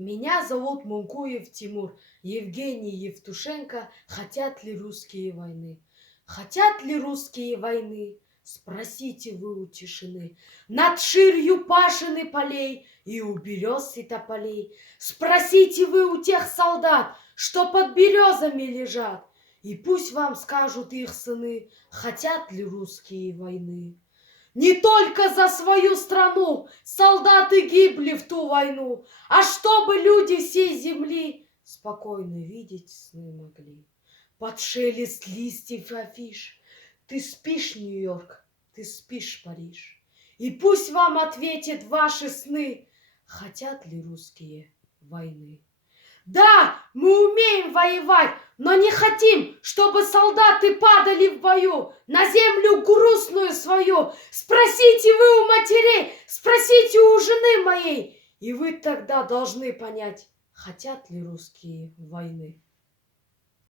Меня зовут Мункуев Тимур, Евгений Евтушенко. Хотят ли русские войны? Хотят ли русские войны? Спросите вы у тишины. Над ширью пашины полей и у берез и тополей. Спросите вы у тех солдат, что под березами лежат. И пусть вам скажут их сыны, хотят ли русские войны. Не только за свою страну солдаты гибли в ту войну, а чтобы люди всей земли спокойно видеть сны могли. Под шелест листьев и афиш ты спишь, Нью-Йорк, ты спишь, Париж. И пусть вам ответят ваши сны, хотят ли русские войны. Да, мы умеем воевать, но не хотим, чтобы солдаты падали в бою на землю грустную свою. Спросите вы у матерей, спросите у жены моей, и вы тогда должны понять, хотят ли русские войны.